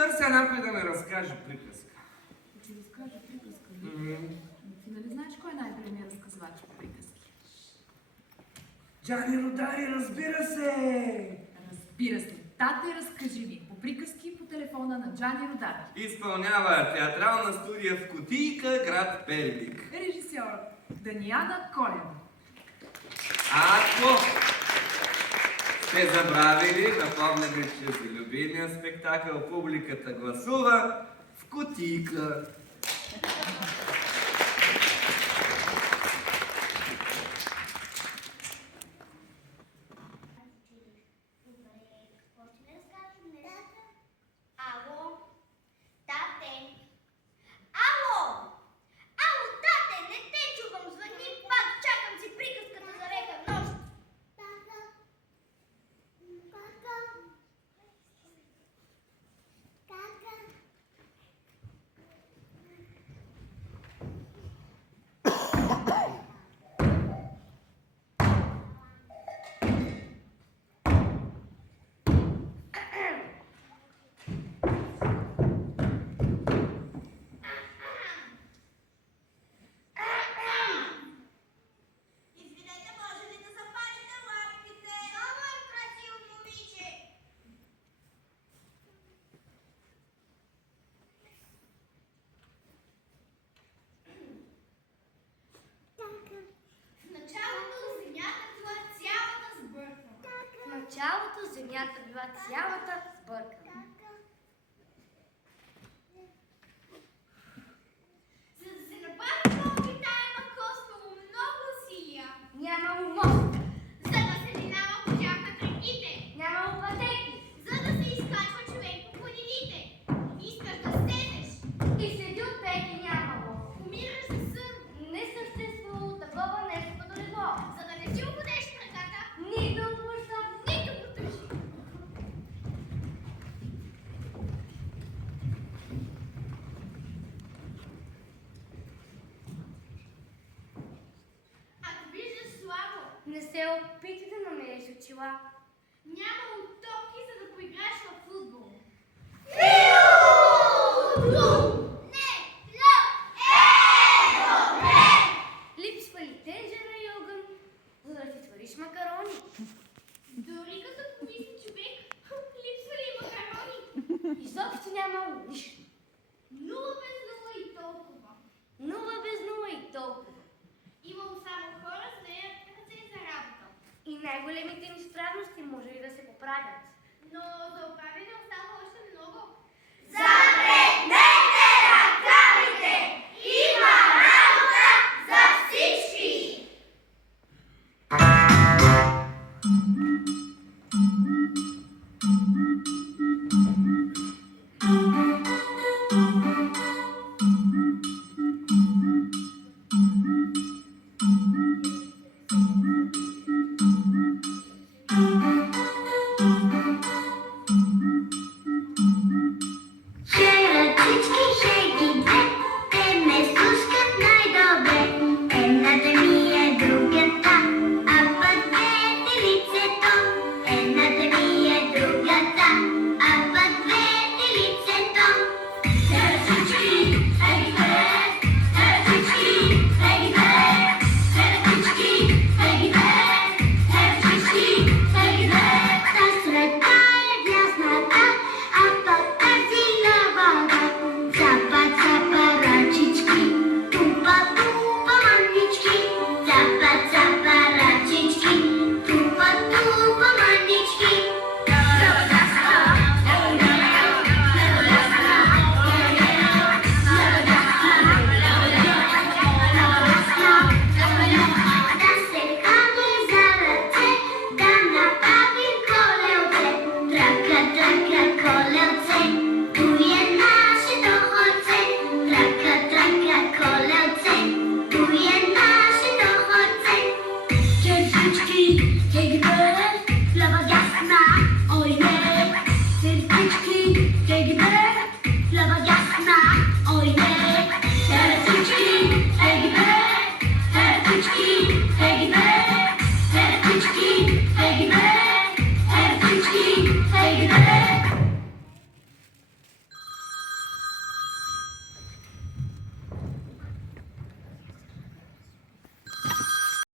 Търся някой да ми разкаже приказка. Да ти разкаже приказка ли? Ти нали знаеш кой е най-големият разказвач по приказки? Джани Рудари, разбира се! Разбира се. Тате, разкажи ми. По приказки по телефона на Джани Рудари. Изпълнява театрална студия в Кутийка, град Перник. Режисьор Даниана Колева. Ако сте забравили да помните, че за любимия спектакъл публиката гласува в Кутийка. Ало? Тате? Ало? Ало, тате, не те чувам, звъни пак, чакам си приказката за река нощ. Тата? Тата? Тата? Извинете, може ли да запалите лампите? Много е красиво, момиче! В началото земята била цялата сбъркана. В началото земята била цялата сбъркана. За да се направи много обитаема, коствало много сия. Нямало мост, За да се минава по тях на тръгите. нямало пътеки За да се изкачва човек по планините. Искаш да седеш. и седи от пеки нямало. Умираш за сън. Не съществувало такова нещо като легло. За да не ти обудеш краката, Нито от лъжа, нито го държи. Ако виждаш слабо, не се опитай да намериш очила. няма топки, за да поиграеш в футбол. Липсва ли тенджера и огън, за да ти свариш макарони? Дори като помисли човек, липсва ли макарони? Изобщо нямало нищо. Нула без нула и толкова. Нула без нула и толкова. Имало само хора с нея ръце за работа. И най-големите ни странности може ли да се поправят? Но за оправяне оставало